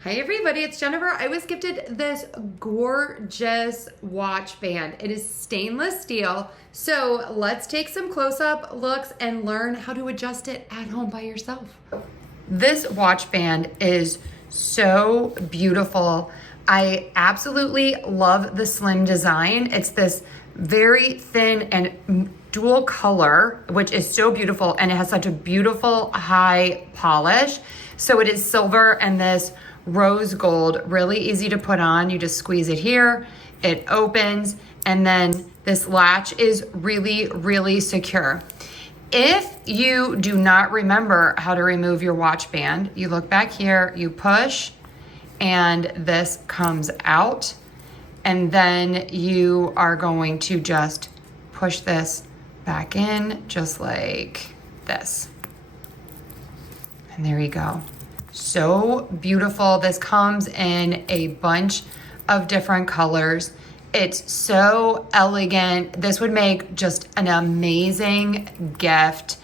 Hi everybody, it's Jennifer. I was gifted this gorgeous watch band. It is stainless steel. So let's take some close-up looks and learn how to adjust it at home by yourself. This watch band is so beautiful. I absolutely love the slim design. It's this very thin and dual color, which is so beautiful, and it has such a beautiful high polish. So it is silver and this rose gold, really easy to put on. You just squeeze it here, it opens, and then this latch is really, really secure. If you do not remember how to remove your watch band, you look back here, you push, and this comes out. And then you are going to just push this back in, just like this. And there you go. So beautiful. This comes in a bunch of different colors. It's so elegant. This would make just an amazing gift.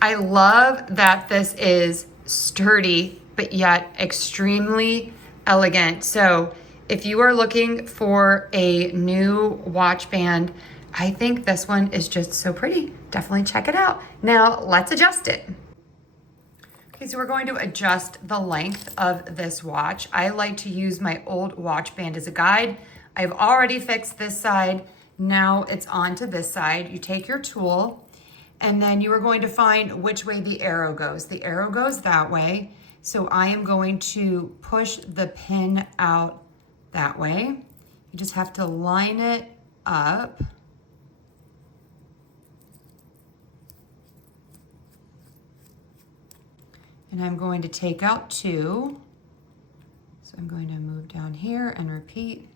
I love that this is sturdy, but yet extremely elegant. So if you are looking for a new watch band, I think this one is just so pretty. Definitely check it out. Now let's adjust it. Okay, so we're going to adjust the length of this watch. I like to use my old watch band as a guide. I've already fixed this side. Now it's on to this side. You take your tool and then you are going to find which way the arrow goes. The arrow goes that way. So I am going to push the pin out that way. You just have to line it up. And I'm going to take out 2. So I'm going to move down here and repeat.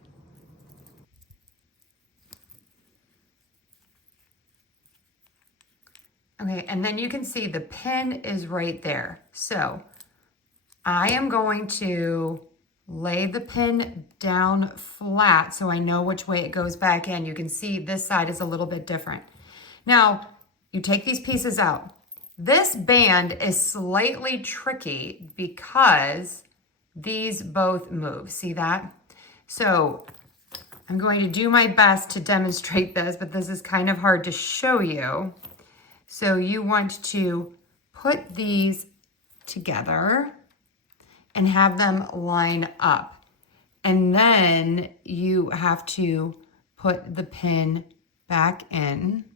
Okay, and then you can see the pin is right there. So I am going to lay the pin down flat so I know which way it goes back in. You can see this side is a little bit different. Now, you take these pieces out. This band is slightly tricky because these both move. See that? So I'm going to do my best to demonstrate this, but this is kind of hard to show you. So you want to put these together and have them line up. And then you have to put the pin back in.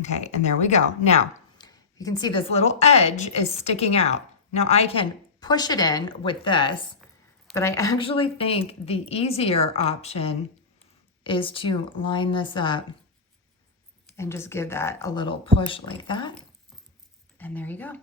Okay, and there we go. Now, you can see this little edge is sticking out. Now I can push it in with this, but I actually think the easier option is to line this up and just give that a little push like that. And there you go.